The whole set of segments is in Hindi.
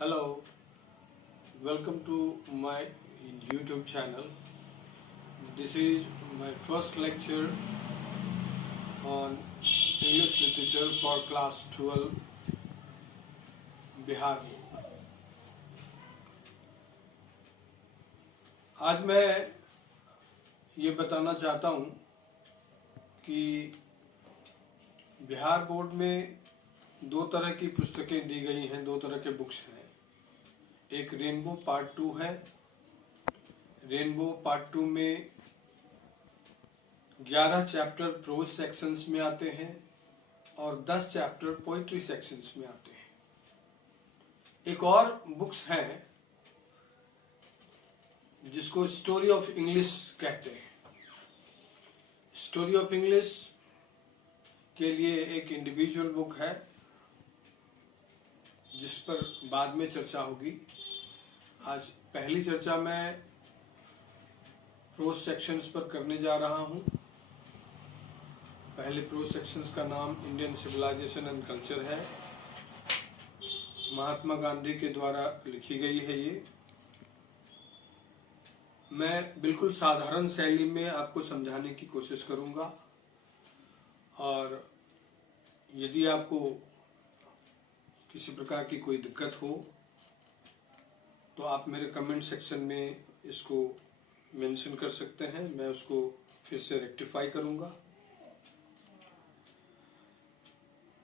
Hello, welcome to my YouTube channel. This is my first lecture on English literature for class 12 Bihar में। आज मैं ये बताना चाहता हूँ कि बिहार बोर्ड में दो तरह की पुस्तकें दी गई हैं, दो तरह के बुक्स हैं। एक रेनबो पार्ट 2 है। रेनबो पार्ट 2 में 11 चैप्टर प्रोज सेक्शंस में आते हैं और 10 चैप्टर पोइट्री सेक्शंस में आते हैं। एक और बुक्स है जिसको स्टोरी ऑफ इंग्लिश कहते हैं। स्टोरी ऑफ इंग्लिश के लिए एक इंडिविजुअल बुक है जिस पर बाद में चर्चा होगी। आज पहली चर्चा मैं प्रोज सेक्शंस पर करने जा रहा हूं। पहले प्रोज सेक्शंस का नाम इंडियन सिविलाइजेशन एंड कल्चर है। महात्मा गांधी के द्वारा लिखी गई है ये। मैं बिल्कुल साधारण शैली में आपको समझाने की कोशिश करूंगा और यदि आपको किसी प्रकार की कोई दिक्कत हो तो आप मेरे कमेंट सेक्शन में इसको मेंशन कर सकते हैं। मैं उसको फिर से रेक्टिफाई करूंगा।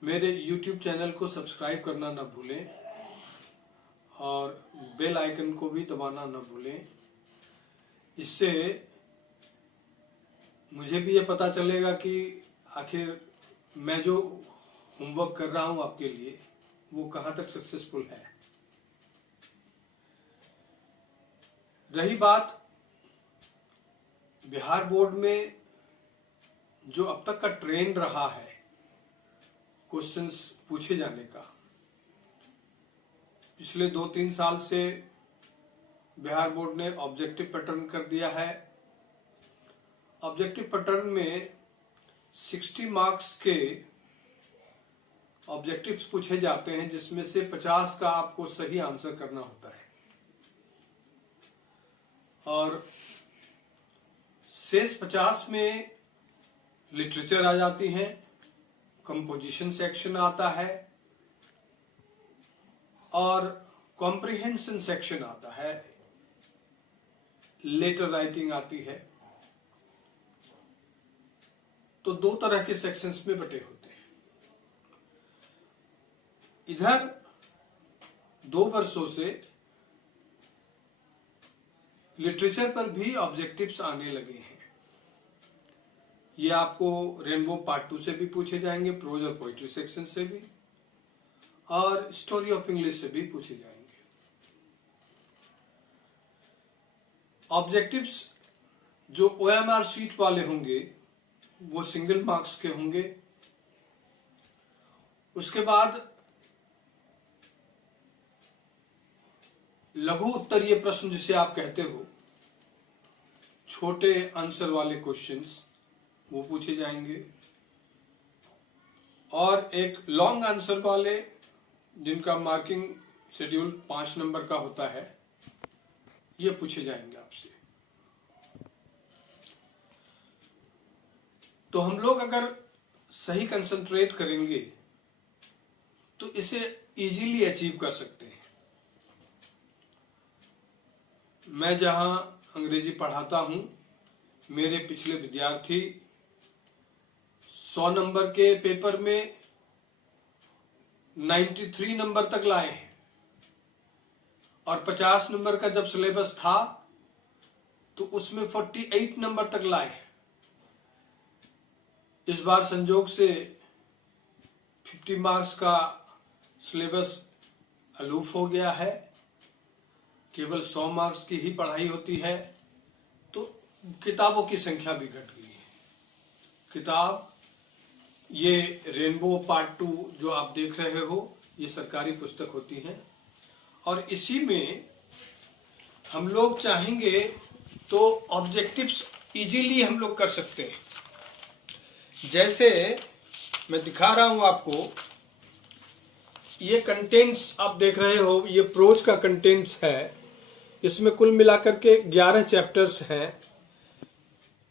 मेरे YouTube चैनल को सब्सक्राइब करना न भूलें और बेल आइकन को भी दबाना न भूलें। इससे मुझे भी ये पता चलेगा कि आखिर मैं जो होमवर्क कर रहा हूं आपके लिए वो कहां तक सक्सेसफुल है। रही बात बिहार बोर्ड में जो अब तक का ट्रेंड रहा है क्वेश्चंस पूछे जाने का, पिछले 2-3 साल से बिहार बोर्ड ने ऑब्जेक्टिव पैटर्न कर दिया है। ऑब्जेक्टिव पैटर्न में 60 मार्क्स के ऑब्जेक्टिव्स पूछे जाते हैं जिसमें से 50 का आपको सही आंसर करना होता है और शेष 50 में लिटरेचर आ जाती है, कंपोजिशन सेक्शन आता है और कॉम्प्रिहेंशन सेक्शन आता है, लेटर राइटिंग आती है। तो दो तरह के सेक्शंस में बटे होते हैं। इधर 2 वर्षों से लिटरेचर पर भी ऑब्जेक्टिव्स आने लगे हैं। ये आपको रेनबो पार्ट 2 से भी पूछे जाएंगे, प्रोज और पोइट्री सेक्शन से भी, और स्टोरी ऑफ इंग्लिश से भी पूछे जाएंगे। ऑब्जेक्टिव्स जो OMR शीट वाले होंगे वो सिंगल मार्क्स के होंगे। उसके बाद लघु उत्तरीय प्रश्न जिसे आप कहते हो, छोटे आंसर वाले क्वेश्चंस वो पूछे जाएंगे और एक लॉन्ग आंसर वाले जिनका मार्किंग शेड्यूल 5 नंबर का होता है ये पूछे जाएंगे आपसे। तो हम लोग अगर सही कंसंट्रेट करेंगे तो इसे इजीली अचीव कर सकते हैं। मैं जहां अंग्रेजी पढ़ाता हूं, मेरे पिछले विद्यार्थी 100 नंबर के पेपर में 93 नंबर तक लाए हैं और 50 नंबर का जब सिलेबस था तो उसमें 48 नंबर तक लाए। इस बार संजोग से 50 मार्क्स का सिलेबस अलूफ हो गया है, केवल 100 मार्क्स की ही पढ़ाई होती है, तो किताबों की संख्या भी घट गई है। किताब ये रेनबो पार्ट 2 जो आप देख रहे हो ये सरकारी पुस्तक होती है और इसी में हम लोग चाहेंगे तो ऑब्जेक्टिव्स इजीली हम लोग कर सकते हैं। जैसे मैं दिखा रहा हूं आपको ये कंटेंट्स आप देख रहे हो, ये प्रोज का कंटेंट्स है। इसमें कुल मिलाकर के 11 चैप्टर्स हैं।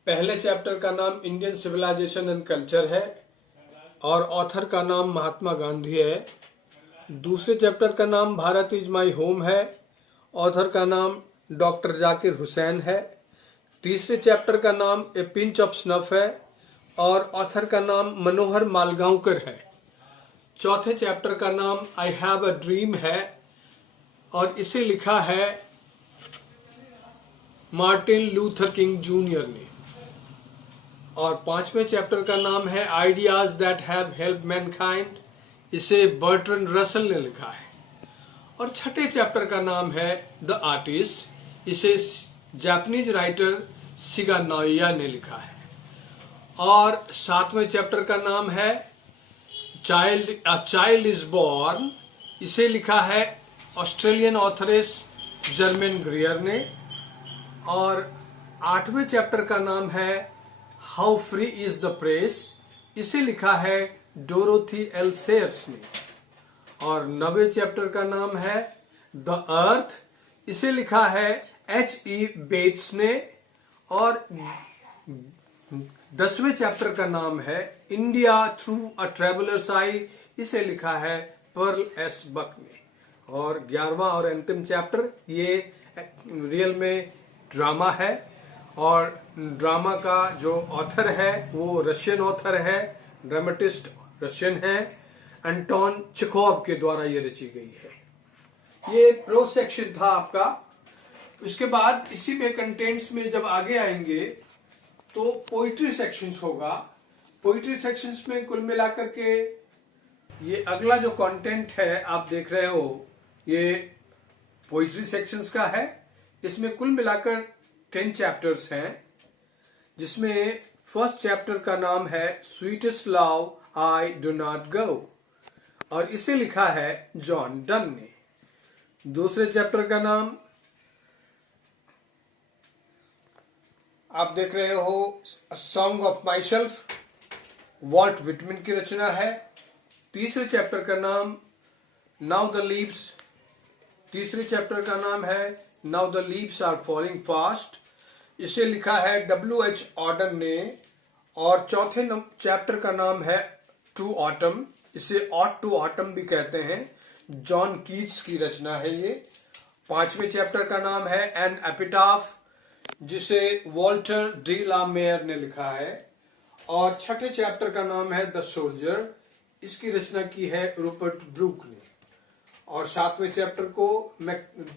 पहले चैप्टर का नाम इंडियन सिविलाइजेशन एंड कल्चर है और ऑथर का नाम महात्मा गांधी है। दूसरे चैप्टर का नाम भारत इज माय होम है, ऑथर का नाम डॉक्टर जाकिर हुसैन है। तीसरे चैप्टर का नाम ए पिंच ऑफ स्नफ है और ऑथर का नाम मनोहर मालगांवकर है। चौथे चैप्टर का नाम आई हैव अ ड्रीम है और इसे लिखा है मार्टिन लूथर किंग जूनियर ने। और पांचवें चैप्टर का नाम है ideas that have help Mankind, इसे बर्ट्रैंड रसल ने लिखा है। और छठे चैप्टर का नाम है द आर्टिस्ट, इसे जापानीज राइटर सिगा नोया ने लिखा है। और सातवें चैप्टर का नाम है चाइल्ड इज बॉर्न, इसे लिखा है ऑस्ट्रेलियन ऑथरेस जर्मन ग्रियर ने। और आठवें चैप्टर का नाम है how free is the press, इसे लिखा है डोरोथी एल सेयर्स ने। और 9वें चैप्टर का नाम है द अर्थ, इसे लिखा है H.E. बेट्स ने। और 10वें चैप्टर का नाम है इंडिया थ्रू अ ट्रेवलर्स आई, इसे लिखा है पर्ल एस बक ने। और 11वां और अंतिम चैप्टर ये रियल में ड्रामा है और ड्रामा का जो ऑथर है वो रशियन ऑथर है, ड्रामेटिस्ट रशियन है, एंटोन चेखोव के द्वारा ये रची गई है। ये प्रो सेक्शन था आपका। इसके बाद इसी में कंटेंट्स में जब आगे आएंगे तो पोइट्री सेक्शंस होगा। पोइट्री सेक्शंस में कुल मिलाकर के ये अगला जो कंटेंट है आप देख रहे हो, ये पोइट्री सेक्शंस का है। इसमें कुल मिलाकर 10 चैप्टर्स हैं, जिसमें फर्स्ट चैप्टर का नाम है sweetest love I do not go और इसे लिखा है जॉन डन ने। दूसरे चैप्टर का नाम आप देख रहे हो सॉन्ग ऑफ माई सेल्फ, वॉल्ट विटमैन की रचना है। तीसरे चैप्टर का नाम नाउ द लीव्स, तीसरे चैप्टर का नाम है now the leaves are falling fast, इसे लिखा है W.H. ऑर्डन ने। और चौथे चैप्टर का नाम है टू ऑटम, इसे ऑट टू ऑटम भी कहते हैं, जॉन कीट्स की रचना है ये। पांचवें चैप्टर का नाम है एन एपिटाफ, जिसे वॉल्टर डी ला मेयर ने लिखा है। और छठे चैप्टर का नाम है द सोल्जर, इसकी रचना की है रूपर्ट ब्रूक ने। और सातवें चैप्टर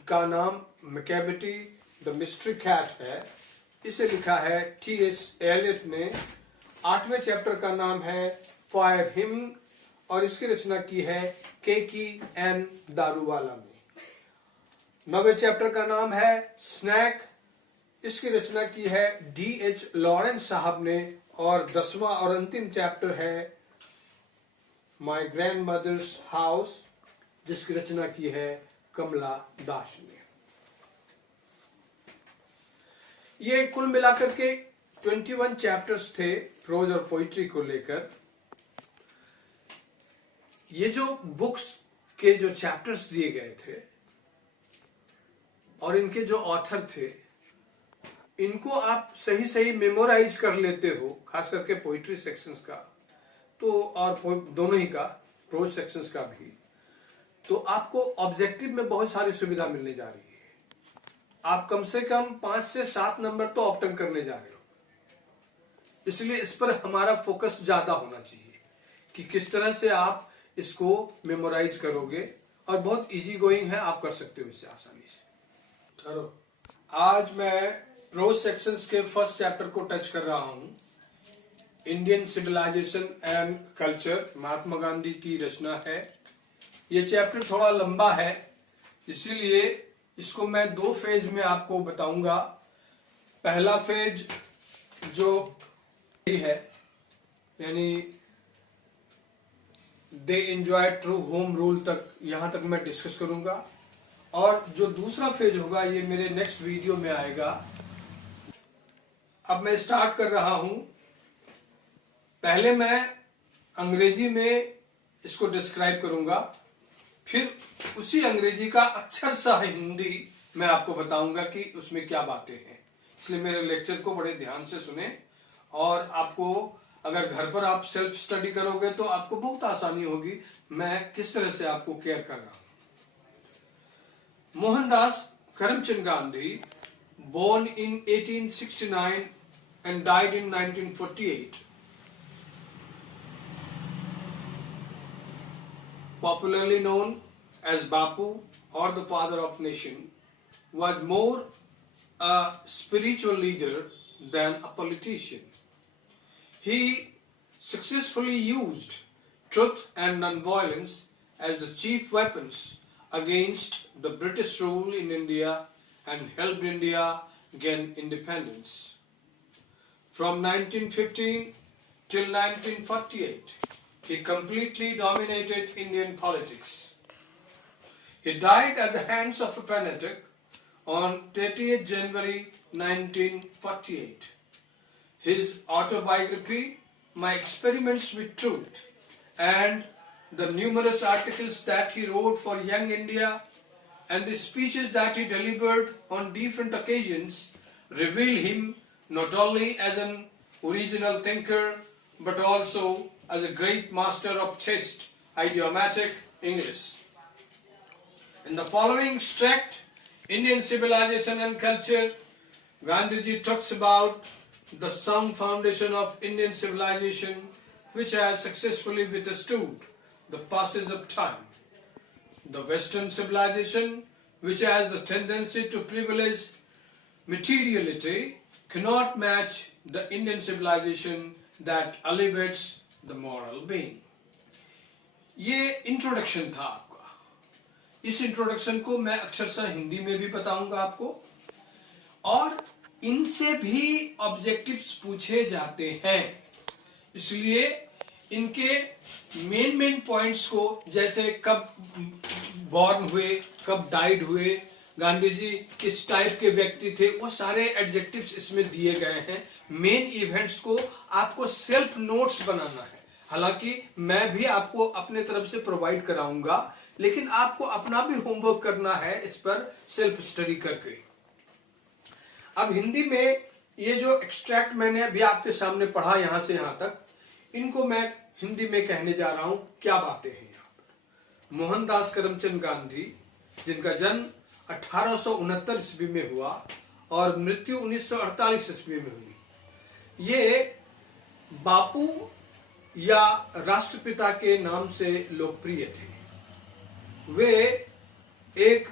का नाम मैकेबेटी द मिस्ट्री कैट है, इसे लिखा है T.S. एलियट ने। आठवें चैप्टर का नाम है फायर हिम और इसकी रचना की है केकी एन दारूवाला ने। 9वें चैप्टर का नाम है स्नैक, इसकी रचना की है D.H. लॉरेंस साहब ने। और 10वां और अंतिम चैप्टर है माई ग्रैंड मदर्स हाउस, जिसकी रचना की है कमला दास ने। ये कुल मिलाकर के 21 चैप्टर्स थे प्रोज और पोइट्री को लेकर। ये जो बुक्स के जो चैप्टर्स दिए गए थे और इनके जो ऑथर थे, इनको आप सही सही मेमोराइज कर लेते हो, खास करके पोइट्री सेक्शंस का तो, और दोनों ही का, प्रोज सेक्शंस का भी, तो आपको ऑब्जेक्टिव में बहुत सारी सुविधा मिलने जा रही है। आप कम से कम 5 से 7 नंबर तो ऑप्टन करने जा रहे हो, इसलिए इस पर हमारा फोकस ज्यादा होना चाहिए कि किस तरह से आप इसको मेमोराइज करोगे। और बहुत इजी गोइंग है, आप कर सकते हो इससे आसानी से। चलो, आज मैं प्रोज सेक्शंस के फर्स्ट चैप्टर को टच कर रहा हूं, Indian civilisation and culture, Mahatma Gandhi की रचना है। ये चैप्टर थोड़ा लंबा है, इसीलिए इसको मैं 2 फेज में आपको बताऊंगा। पहला फेज जो है यानी they enjoy true home rule तक, यहां तक मैं डिस्कस करूंगा। और जो दूसरा फेज होगा ये मेरे नेक्स्ट वीडियो में आएगा। अब मैं स्टार्ट कर रहा हूं। पहले मैं अंग्रेजी में इसको डिस्क्राइब करूंगा फिर उसी अंग्रेजी का अक्षर सा हिंदी मैं आपको बताऊंगा कि उसमें क्या बातें हैं। इसलिए मेरे लेक्चर को बड़े ध्यान से सुने, और आपको अगर घर पर आप सेल्फ स्टडी करोगे तो आपको बहुत आसानी होगी मैं किस तरह से आपको केयर कर रहा हूं। Mohandas Karamchand Gandhi, born in 1869 and died in 1948, popularly known as Bapu or the father of nation, was more a spiritual leader than a politician. He successfully used truth and non-violence as the chief weapons against the British rule in India and helped India gain independence. From 1915 till 1948, he completely dominated Indian politics. He died at the hands of a fanatic on 30th January 1948. His autobiography, My Experiments with Truth, and the numerous articles that he wrote for Young India and the speeches that he delivered on different occasions reveal him not only as an original thinker but also as a great master of chaste, idiomatic English. In the following extract, Indian Civilization and Culture, Gandhiji talks about the sound foundation of Indian civilization which has successfully withstood the passage of time. The Western civilization, which has the tendency to privilege materiality, cannot match the Indian civilization that elevates the moral being. ये इंट्रोडक्शन था आपका। इस इंट्रोडक्शन को मैं अक्षरशः हिंदी में भी बताऊंगा आपको, और इनसे भी ऑब्जेक्टिव्स पूछे जाते हैं। इसलिए इनके मेन पॉइंट्स को, जैसे कब बॉर्न हुए, कब डाइड हुए, गांधी जी किस टाइप के व्यक्ति थे, वो सारे एडजेक्टिव्स इसमें दिए गए हैं। मेन इवेंट्स को आपको सेल्फ नोट्स बनाना है। हालांकि मैं भी आपको अपने तरफ से प्रोवाइड कराऊंगा, लेकिन आपको अपना भी होमवर्क करना है इस पर सेल्फ स्टडी करके। अब हिंदी में ये जो एक्सट्रैक्ट मैंने अभी आपके सामने पढ़ा यहां से यहां तक, इनको मैं हिंदी में कहने जा रहा हूं क्या बातें हैं यहाँ पर। मोहनदास करमचंद गांधी, जिनका जन्म 1869 ईस्वी में हुआ और मृत्यु 1948 ईस्वी में हुई, ये बापू या राष्ट्रपिता के नाम से लोकप्रिय थे। वे एक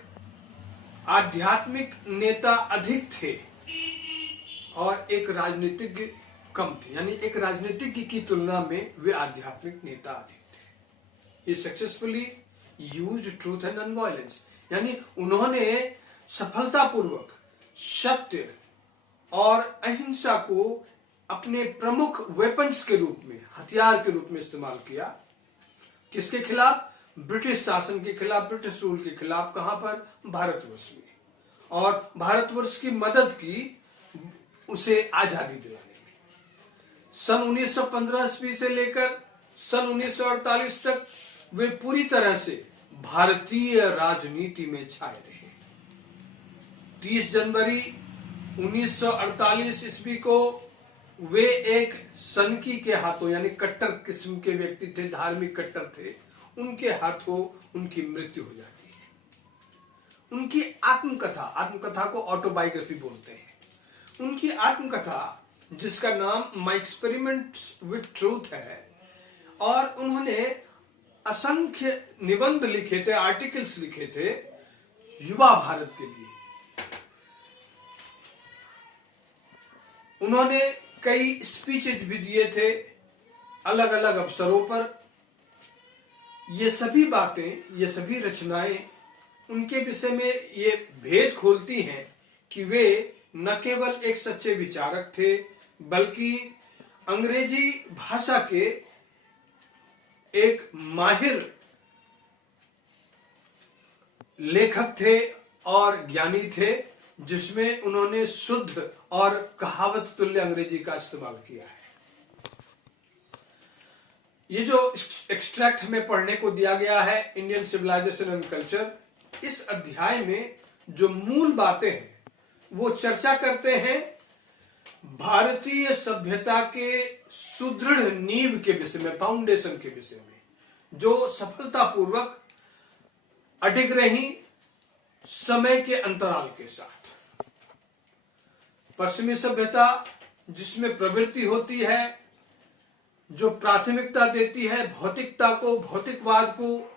आध्यात्मिक नेता अधिक थे और एक राजनीतिज्ञ कम थे, यानी एक राजनीतिज्ञ की तुलना में वे आध्यात्मिक नेता अधिक थे। He successfully used truth and non-violence, यानी उन्होंने सफलतापूर्वक सत्य और अहिंसा को अपने प्रमुख वेपन्स के रूप में, हथियार के रूप में इस्तेमाल किया। किसके खिलाफ? ब्रिटिश शासन के खिलाफ, ब्रिटिश रूल के खिलाफ। कहां पर? भारतवर्ष में। और भारतवर्ष की मदद की उसे आजादी दिलाने में। सन 1915 ईस्वी से लेकर सन 1948 तक वे पूरी तरह से भारतीय राजनीति में छाए रहे। 30 जनवरी 1948 ईस्वी को वे एक सनकी के हाथों, यानी कट्टर किस्म के व्यक्ति थे, धार्मिक कट्टर थे, उनके हाथों उनकी मृत्यु हो जाती है। उनकी आत्मकथा को ऑटोबायोग्राफी बोलते हैं। उनकी आत्मकथा, जिसका नाम माय एक्सपेरिमेंट्स विथ ट्रूथ है, और उन्होंने असंख्य निबंध लिखे थे, आर्टिकल्स लिखे थे युवा भारत के लिए। उन्होंने कई स्पीचेज भी दिए थे अलग अलग अवसरों पर। ये सभी बातें, ये सभी रचनाएं उनके विषय में ये भेद खोलती हैं कि वे न केवल एक सच्चे विचारक थे, बल्कि अंग्रेजी भाषा के एक माहिर लेखक थे और ज्ञानी थे, जिसमें उन्होंने शुद्ध और कहावत तुल्य अंग्रेजी का इस्तेमाल किया है। ये जो एक्सट्रैक्ट हमें पढ़ने को दिया गया है इंडियन सिविलाइजेशन एंड कल्चर, इस अध्याय में जो मूल बातें हैं वो चर्चा करते हैं भारतीय सभ्यता के सुदृढ़ नींव के विषय में, फाउंडेशन के विषय में, जो सफलतापूर्वक अडिग रही समय के अंतराल के साथ। पश्चिमी सभ्यता जिसमें प्रवृत्ति होती है, जो प्राथमिकता देती है भौतिकता को, भौतिकवाद को,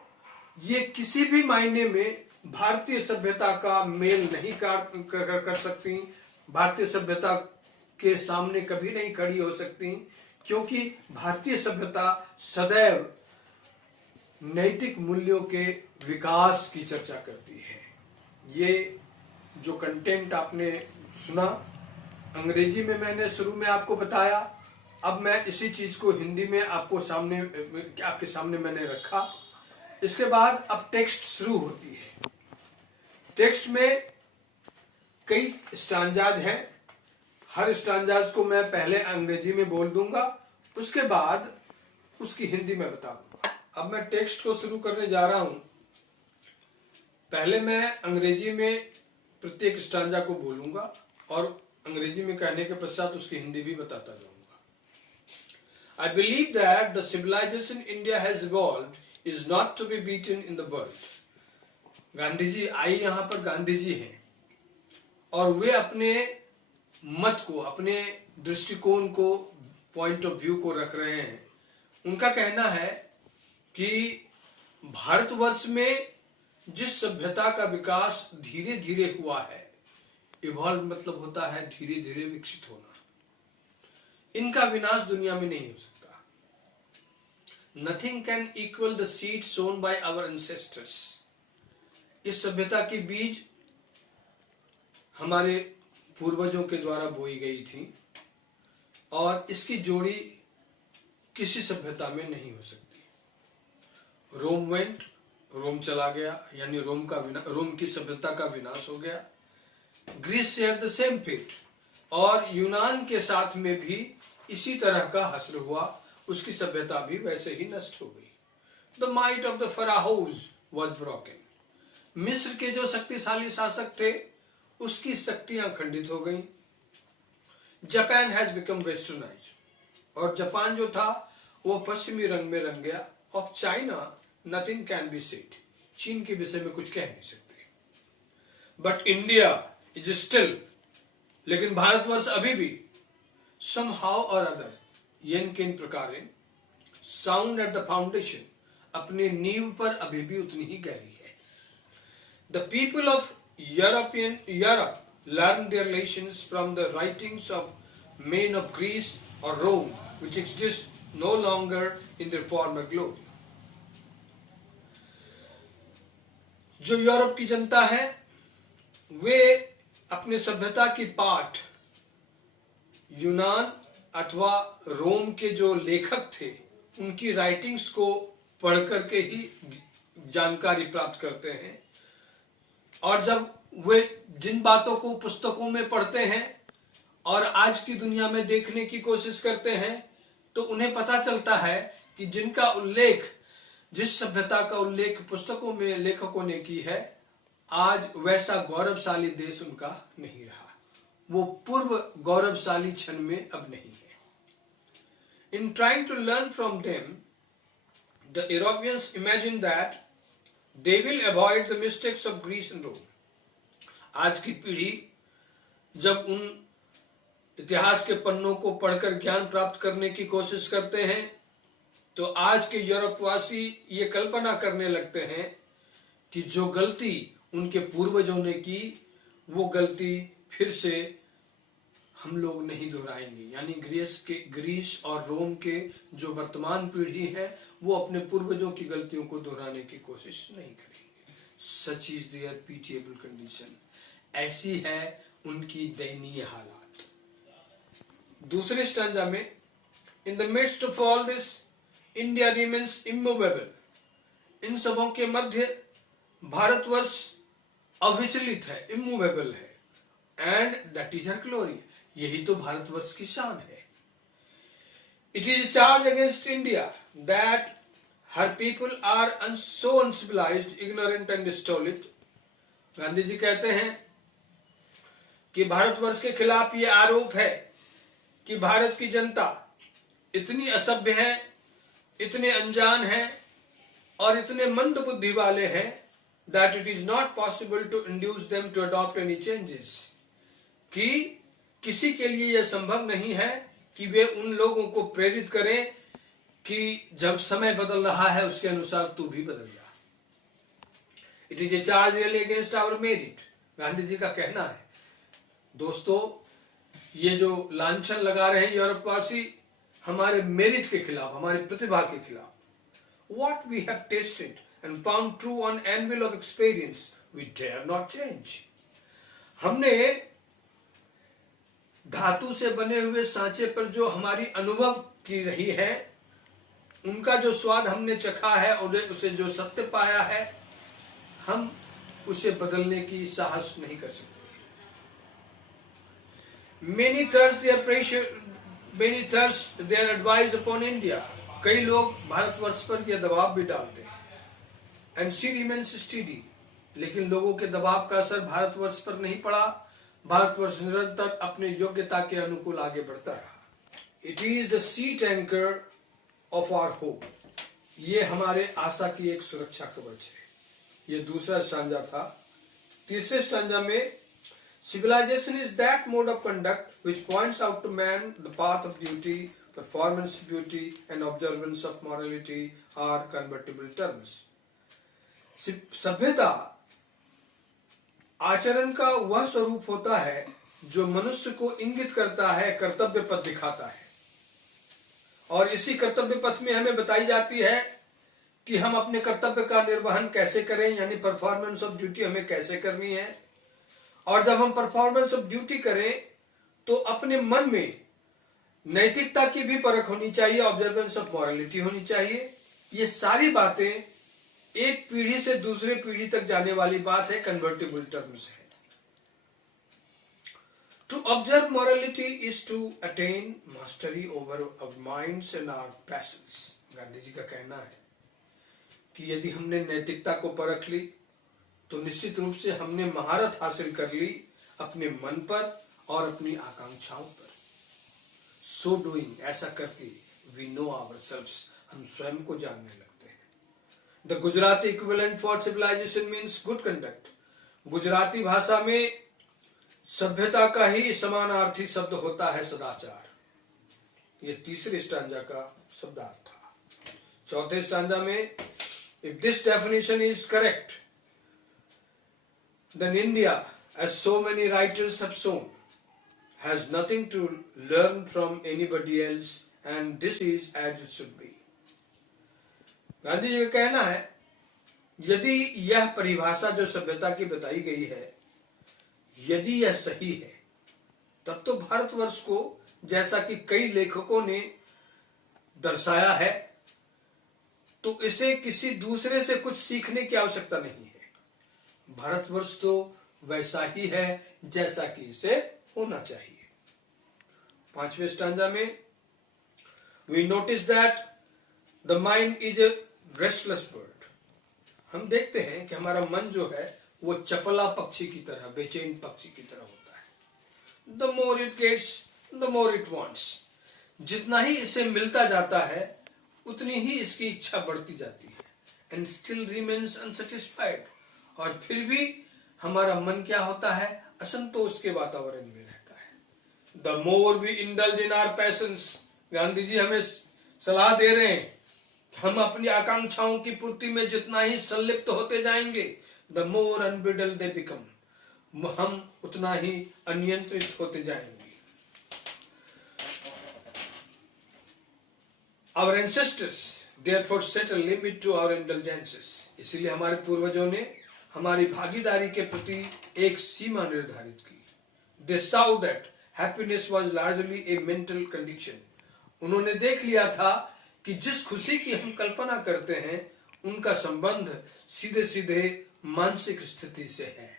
ये किसी भी मायने में भारतीय सभ्यता का मेल नहीं कर सकती, भारतीय सभ्यता के सामने कभी नहीं खड़ी हो सकती, क्योंकि भारतीय सभ्यता सदैव नैतिक मूल्यों के विकास की चर्चा करती है। ये जो कंटेंट आपने सुना अंग्रेजी में मैंने शुरू में आपको बताया, अब मैं इसी चीज को हिंदी में आपके सामने मैंने रखा। इसके बाद अब टेक्स्ट शुरू होती है। टेक्स्ट में कई स्टांजाज हैं, हर स्टांजाज को मैं पहले अंग्रेजी में बोल दूंगा, उसके बाद उसकी हिंदी में बता दूंगा। अब मैं टेक्स्ट को शुरू करने जा रहा हूं। पहले मैं अंग्रेजी में प्रत्येक स्टांजा को बोलूंगा और अंग्रेजी में कहने के पश्चात उसकी हिंदी भी बताता जाऊंगा। I believe that the civilization India has evolved is not to be beaten in the world. Gandhi ji, आई यहां पर गांधी जी हैं और वे अपने मत को, अपने दृष्टिकोण को, पॉइंट ऑफ व्यू को रख रहे हैं। उनका कहना है कि भारतवर्ष में जिस सभ्यता का विकास धीरे धीरे हुआ है, इवॉल्व मतलब होता है धीरे धीरे विकसित होना, इनका विनाश दुनिया में नहीं हो सकता। Nothing can equal the seed sown by our ancestors. इस सभ्यता की बीज हमारे पूर्वजों के द्वारा बोई गई थी और इसकी जोड़ी किसी सभ्यता में नहीं हो सकती। रोम चला गया, यानी रोम की सभ्यता का विनाश हो गया। Greece share the same fate, और यूनान के साथ में भी इसी तरह का हश्र हुआ, उसकी सभ्यता भी वैसे ही नष्ट हो गई। The might of the pharaohs was broken. मिस्र के जो शक्तिशाली शासक थे उसकी शक्तियां खंडित हो गईं। जापान हैज बिकम वेस्टर्नाइज, और जापान जो था वो पश्चिमी रंग में रंग गया। Of China nothing can be said. चीन के विषय में कुछ कह नहीं सकते। बट इंडिया इज स्टिल, लेकिन भारतवर्ष अभी भी somehow or other, येन केन प्रकारेण, साउंड एट द फाउंडेशन, अपने नींव पर अभी भी उतनी ही गहरी है। The people of Europe learned their lessons from the writings of men of Greece or Rome, which exist no longer in their former glory. जो यूरोप की जनता है वे अपने सभ्यता की पाठ यूनान अथवा रोम के जो लेखक थे उनकी राइटिंग्स को पढ़ करके ही जानकारी प्राप्त करते हैं, और जब वे जिन बातों को पुस्तकों में पढ़ते हैं और आज की दुनिया में देखने की कोशिश करते हैं तो उन्हें पता चलता है कि जिनका उल्लेख, जिस सभ्यता का उल्लेख पुस्तकों में लेखकों ने की है, आज वैसा गौरवशाली देश उनका नहीं रहा। वो पूर्व गौरवशाली क्षण में अब नहीं है। In trying to learn from them, the Europeans imagine that they will avoid the mistakes of Greece and Rome. आज की पीढ़ी जब उन इतिहास के पन्नों को पढ़कर ज्ञान प्राप्त करने की कोशिश करते हैं तो आज के यूरोपवासी ये कल्पना करने लगते हैं कि जो गलती उनके पूर्वजों ने की वो गलती फिर से हम लोग नहीं दोहराएंगे। यानी ग्रीस और रोम के जो वर्तमान पीढ़ी है वो अपने पूर्वजों की गलतियों को दोहराने की कोशिश नहीं करेंगे। Such is their pitiable condition. ऐसी है उनकी दयनीय हालात। दूसरे स्टैंजा में, in the midst of all this India remains immovable. इन सबों के मध्य भारतवर्ष अविचलित है, इमूवेबल है, and that is her glory. यही तो भारतवर्ष की शान है। It is a charge against India that her people are so uncivilized, ignorant and stolid. Gandhi ji कहते हैं कि भारतवर्ष के खिलाफ ये आरोप है कि भारत की जनता इतनी असभ्य है, इतने अनजान है और इतने मंद बुद्धि वाले हैं that it is not possible to induce them to adopt any changes, कि किसी के लिए यह संभव नहीं है कि वे उन लोगों को प्रेरित करें कि जब समय बदल रहा है उसके अनुसार तू भी बदल जा। It is a charge really against our merit. Gandhi ji का कहना है दोस्तों, ये जो लांछन लगा रहे हैं यूरोपवासी हमारे मेरिट के खिलाफ, हमारी प्रतिभा के खिलाफ। What we have tasted and found true on anvil of experience, we dare not change. हमने धातु से बने हुए सांचे पर जो हमारी अनुभव की रही है, उनका जो स्वाद हमने चखा है और उसे जो सत्य पाया है, हम उसे बदलने की साहस नहीं कर सकते। Many thirst their advice upon India. कई लोग भारतवर्ष पर यह दबाव भी डालते हैं। And she remains steady. लेकिन लोगों के दबाव का असर भारतवर्ष पर नहीं पड़ा। भारतवर्ष निरंतर अपने योग्यता के अनुकूल आगे बढ़ता रहा। It is the seat anchor of our hope. ये हमारे आशा की एक सुरक्षा कवच है। ये दूसरा स्टांजा था। तीसरे स्टांजा में civilization is that mode of conduct which points out to man the path of duty, performance duty and observance of morality are convertible terms. सभ्यता आचरण का वह स्वरूप होता है जो मनुष्य को इंगित करता है, कर्तव्य पथ दिखाता है, और इसी कर्तव्य पथ में हमें बताई जाती है कि हम अपने कर्तव्य का निर्वहन कैसे करें, यानी परफॉर्मेंस ऑफ ड्यूटी हमें कैसे करनी है। और जब हम परफॉर्मेंस ऑफ ड्यूटी करें तो अपने मन में नैतिकता की भी परख होनी चाहिए, ऑब्जर्वेंस ऑफ मॉरलिटी होनी चाहिए। ये सारी बातें एक पीढ़ी से दूसरे पीढ़ी तक जाने वाली बात है, कन्वर्टिबल टर्म्स है। To observe morality is to attain mastery over our minds and our passions. Gandhi ji का कहना है कि यदि हमने नैतिकता को परख ली तो निश्चित रूप से हमने महारत हासिल कर ली अपने मन पर और अपनी आकांक्षाओं पर। सो डूइंग, ऐसा करके, वी नो आवरसेल्व्स, हम स्वयं को जानने लगते हैं। The Gujarati equivalent for civilization means good conduct. Gujarati भाषा में सभ्यता का ही समानार्थी शब्द होता है सदाचार। ये तीसरे स्टांजा का शब्दार्थ था। चौथे स्टांजा में if this definition is correct then India, as so many writers have shown, has nothing to learn from anybody else, and this is as it should be. Gandhi ji का कहना है यदि यह परिभाषा जो सभ्यता की बताई गई है, यदि यह सही है, तब तो भारतवर्ष को, जैसा कि कई लेखकों ने दर्शाया है, तो इसे किसी दूसरे से कुछ सीखने की आवश्यकता नहीं है। भारतवर्ष तो वैसा ही है जैसा कि इसे होना चाहिए। पांचवें स्टांजा में we notice that the mind is a restless bird. हम देखते हैं कि हमारा मन जो है वो चपला पक्षी की तरह, बेचैन पक्षी की तरह होता है। The more it gets the more it wants. जितना ही इसे मिलता जाता है उतनी ही इसकी इच्छा बढ़ती जाती है। And still remains unsatisfied. और फिर भी हमारा मन क्या होता है, असंतोष के वातावरण में रहता है। The more we indulge in our passions. Gandhi ji हमें सलाह दे रहे हैं कि हम अपनी आकांक्षाओं की पूर्ति में जितना ही संलिप्त होते जाएंगे, द मोर अनब्रिडल दे बिकम, हम उतना ही अनियंत्रित होते जाएंगे। Our ancestors therefore set a limit to our indulgences. इसीलिए हमारे पूर्वजों ने हमारी भागीदारी के प्रति एक सीमा निर्धारित की। They saw that happiness was largely a mental condition. उन्होंने देख लिया था कि जिस खुशी की हम कल्पना करते हैं उनका संबंध सीधे सीधे मानसिक स्थिति से है।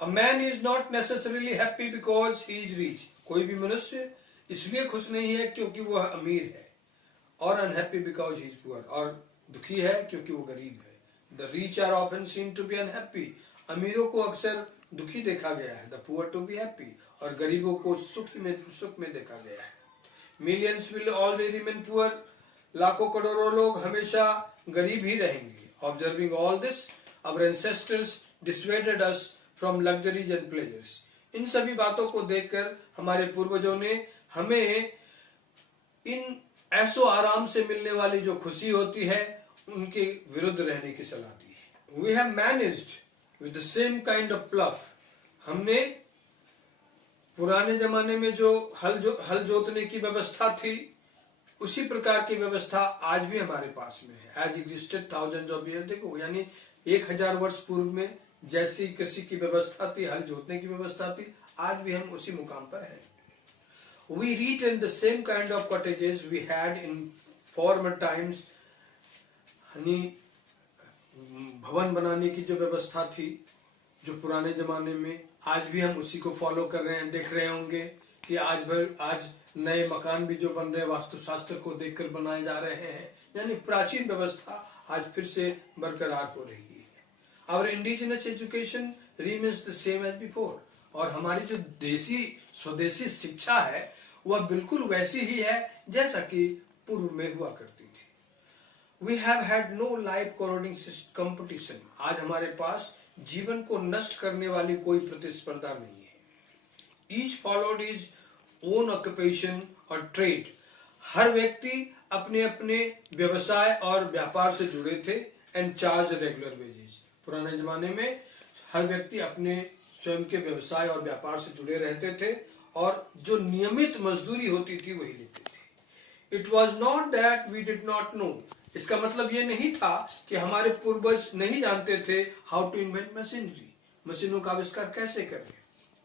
A man is not necessarily happy because he is rich. कोई भी मनुष्य इसलिए खुश नहीं है क्योंकि वह अमीर है, और unhappy because he is poor, और दुखी है क्योंकि वो गरीब है। The rich are often seen to be unhappy, अमीरों को अक्सर दुखी देखा गया है। The poor to be happy, और गरीबों को सुख में देखा गया है। Millions will always remain poor, लाखों करोड़ों लोग हमेशा गरीब ही रहेंगे। Observing all this, our ancestors dissuaded us from luxuries and pleasures, इन सभी बातों को देखकर हमारे पूर्वजों ने हमें इन ऐसो आराम से मिलने वाली जो खुशी होती है उनके विरुद्ध रहने की सलाह दी है। We have managed with the same kind of plough, हमने पुराने जमाने में जो हल जोतने की व्यवस्था थी उसी प्रकार की व्यवस्था आज भी हमारे पास में है। As existed thousands of year, देखो यानी 1000 वर्ष पूर्व में जैसी कृषि की व्यवस्था थी, हल जोतने की व्यवस्था थी, आज भी हम उसी मुकाम पर हैं। We retain the same kind of cottages we had in former times, यानी भवन बनाने की जो व्यवस्था थी जो पुराने जमाने में, आज भी हम उसी को फॉलो कर रहे हैं। देख रहे होंगे कि आज नए मकान भी जो बन रहे हैं वास्तुशास्त्र को देखकर बनाए जा रहे हैं, यानी प्राचीन व्यवस्था आज फिर से बरकरार हो रही है। Our indigenous education remains the same as before, और हमारी जो स्वदेशी शिक्षा है वह बिल्कुल वैसी ही है जैसा कि पूर्व में हुआ करती थी। We have had no life corroding competition, आज हमारे पास जीवन को नष्ट करने वाली कोई प्रतिस्पर्धा नहीं है। Each followed is own occupation और ट्रेड, हर व्यक्ति अपने अपने व्यवसाय और व्यापार से जुड़े थे। एंड चार्ज रेगुलर वेजेस, पुराने जमाने में हर व्यक्ति अपने स्वयं के व्यवसाय और व्यापार से जुड़े रहते थे और जो नियमित मजदूरी होती थी वही लेते थे। It was not that we did not know, इसका मतलब ये नहीं था कि हमारे पूर्वज नहीं जानते थे हाउ टू इन्वेंट मशीनरी, मशीनों का आविष्कार कैसे करें।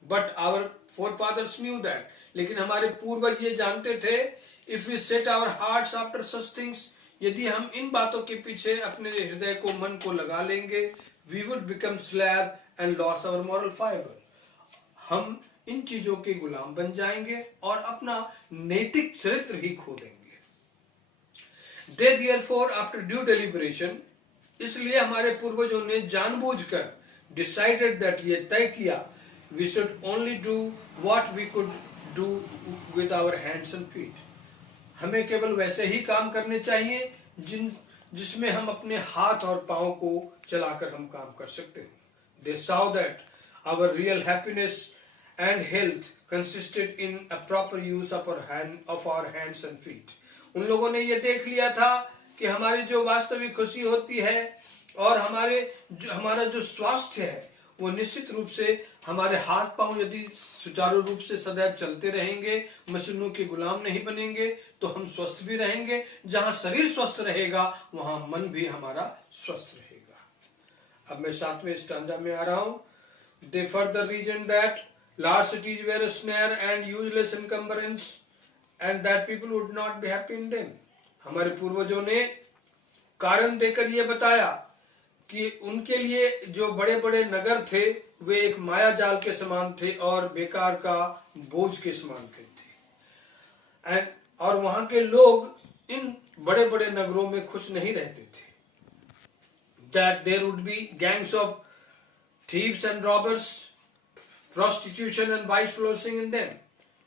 But our forefathers knew that, लेकिन हमारे पूर्वज ये जानते थे, if we set our hearts after such things, यदि हम इन बातों के पीछे अपने हृदय को मन को लगा लेंगे, we would become slave and lose our moral fibre, हम इन चीजों के गुलाम बन जाएंगे और अपना नैतिक चरित्र ही खो देंगे। They therefore after due deliberation, इसलिए हमारे पूर्वजों ने जानबूझकर डिसाइडेड दैट, ये तय किया, we should only do what we could do with our hands and feet, हमें केवल वैसे ही काम करने चाहिए जिसमें हम अपने हाथ और पांव को चलाकर हम काम कर सकते हैं। They saw that our real happiness and health consisted in a proper use of our hands and feet. उन लोगों ने ये देख लिया था कि हमारी जो वास्तविक खुशी होती है और हमारा जो स्वास्थ्य है वो निश्चित रूप से हमारे हाथ पांव यदि सुचारू रूप से सदैव चलते रहेंगे, मशीनों के गुलाम नहीं बनेंगे, तो हम स्वस्थ भी रहेंगे। जहां शरीर स्वस्थ रहेगा वहां मन भी हमारा स्वस्थ रहेगा। अब मैं 7वें स्टांजा में आ रहा हूं। They further reasoned that large cities were a snare and useless encumbrance and that people would not be happy in them. हमारे पूर्वजों ने कारण देकर यह बताया कि उनके लिए जो बड़े बड़े नगर थे वे एक माया जाल के समान थे और बेकार का बोझ के समान थे। और वहां के लोग इन बड़े बड़े नगरों में खुश नहीं रहते थे। That there would be gangs of thieves and robbers, prostitution and vice flourishing in them.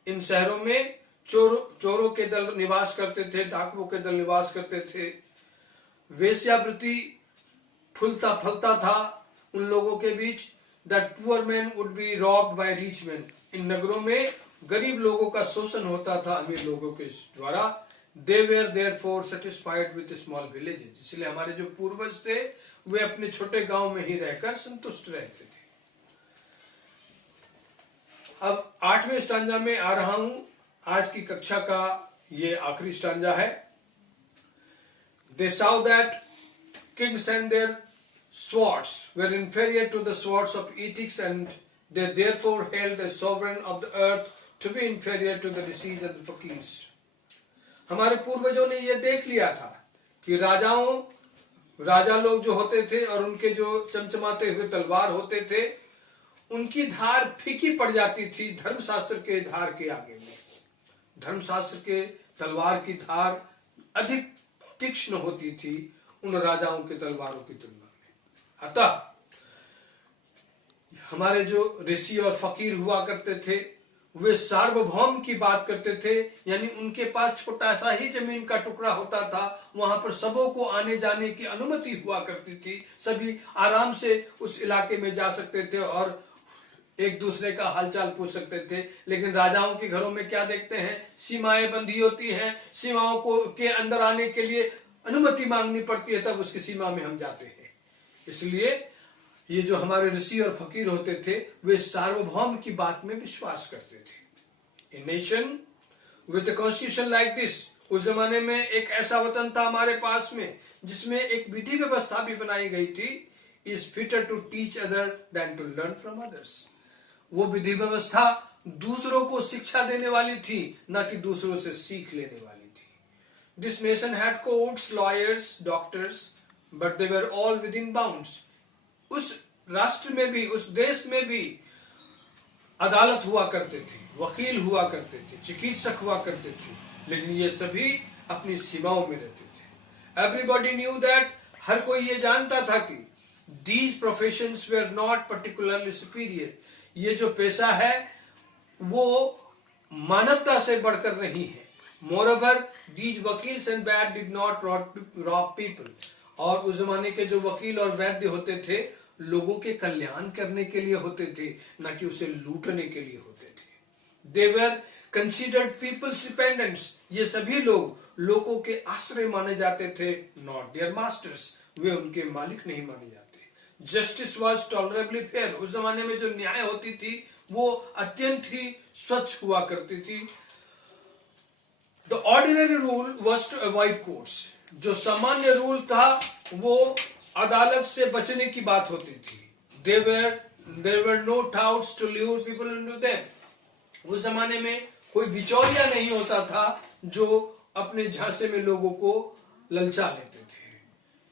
इन शहरों में चोरों के दल निवास करते थे, डाकुओं के दल निवास करते थे, वेश्यावृत्ति फूलता फलता था उन लोगों के बीच। That poor men would be robbed by rich men. इन नगरों में गरीब लोगों का शोषण होता था अमीर लोगों के द्वारा। They were therefore satisfied with small villages. इसलिए हमारे जो पूर्वज थे वे अपने छोटे गांव में ही रहकर संतुष्ट रहते थे। अब 8वें स्टांजा में आ रहा हूं। आज की कक्षा का ये आखिरी स्टांजा है। They saw that kings and their swords were inferior to the swords of ethics and they therefore held the sovereign of the earth to be inferior to the rishis and the fakirs. हमारे पूर्वजों ने यह देख लिया था कि राजा लोग जो होते थे और उनके जो चमचमाते हुए तलवार होते थे उनकी धार फीकी पड़ जाती थी धर्मशास्त्र के धार के आगे में। धर्मशास्त्र के तलवार की धार अधिक तीक्ष्ण होती थी उन राजाओं के तलवारों की तुलना में। अतः हमारे जो ऋषि और फकीर हुआ करते थे वे सार्वभौम की बात करते थे, यानी उनके पास छोटा सा ही जमीन का टुकड़ा होता था, वहां पर सबों को आने जाने की अनुमति हुआ करती थी, सभी आराम से उस इलाके में जा सकते थे और एक दूसरे का हालचाल पूछ सकते थे। लेकिन राजाओं के घरों में क्या देखते हैं, सीमाएं बंधी होती हैं, सीमाओं को के अंदर आने के लिए अनुमति मांगनी पड़ती है, तब उसकी सीमा में हम जाते हैं। इसलिए ये जो हमारे ऋषि और फकीर होते थे वे सार्वभौम की बात में विश्वास करते थे। A nation with a constitution like this, उस जमाने में एक ऐसा वतन था हमारे पास में जिसमें एक विधि व्यवस्था भी बनाई गई थी, is fitter to teach other than to learn from others. वो विधि व्यवस्था दूसरों को शिक्षा देने वाली थी, न कि दूसरों से सीख लेने वाली थी। This nation had courts, lawyers, doctors, but they were all with in bounds. उस राष्ट्र में भी, उस देश में भी अदालत हुआ करते थे, वकील हुआ करते थे, चिकित्सक हुआ करते थे, लेकिन ये सभी अपनी सीमाओं में रहते थे। एवरीबॉडी न्यू दैट, हर कोई ये जानता था कि these professions were not particularly superior, ये जो पेशा है वो मानवता से बढ़कर नहीं है। Moreover these vakils and vaid did not rob people, और उस जमाने के जो वकील और वैद्य होते थे लोगों के कल्याण करने के लिए होते थे, न कि उसे लूटने के लिए होते थे। दे वर कंसिडर्ड पीपल्स डिपेंडेंट्स, ये सभी लोग लोगों के आश्रय माने जाते थे, नॉट देयर मास्टर्स, वे उनके मालिक नहीं माने जाते। जस्टिस वॉज टॉलरेबली फेयर, उस जमाने में जो न्याय होती थी वो अत्यंत ही स्वच्छ हुआ करती थी। The ordinary rule was to avoid courts, जो सामान्य रूल था वो अदालत से बचने की बात होती थी। There were no touts to lure people into them, उस जमाने में कोई बिचौलिया नहीं होता था जो अपने झांसे में लोगों को ललचा लेते थे।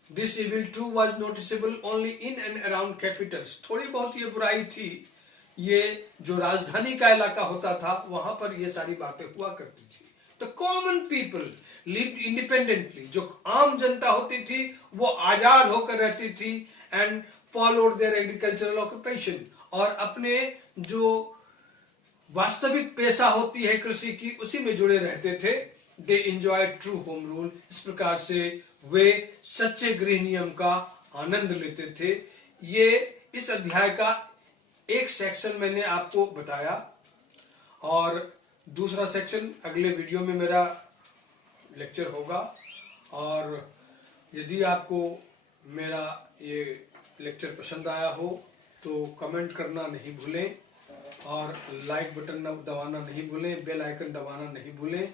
This evil too was noticeable only in and around capitals, थोड़ी बहुत ये बुराई थी, ये जो राजधानी का इलाका होता था वहां पर ये सारी बातें हुआ करती थी। The common people lived independently, जो आम जनता होती थी वो आजाद होकर रहती थी, and followed there agricultural occupation, और अपने जो वास्तविक पेशा होती है कृषि की उसी में जुड़े रहते थे। They enjoy true home rule, इस प्रकार से वे सच्चे गृह नियम का आनंद लेते थे। ये इस अध्याय का एक सेक्शन मैंने आपको बताया, और दूसरा सेक्शन अगले वीडियो में मेरा लेक्चर होगा। और यदि आपको मेरा ये लेक्चर पसंद आया हो तो कमेंट करना नहीं भूलें, और लाइक बटन दबाना नहीं भूलें, बेल आइकन दबाना नहीं भूलें,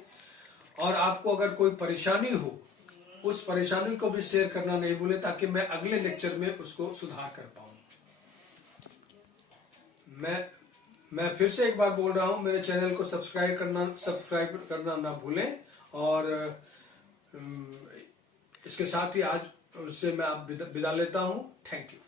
और आपको अगर कोई परेशानी हो उस परेशानी को भी शेयर करना नहीं भूलें, ताकि मैं अगले लेक्चर में उसको सुधार कर पाऊं। मैं फिर से एक बार बोल रहा हूं, मेरे चैनल को सब्सक्राइब करना ना भूलें, और इसके साथ ही आज से मैं आप विदा लेता हूं। Thank you.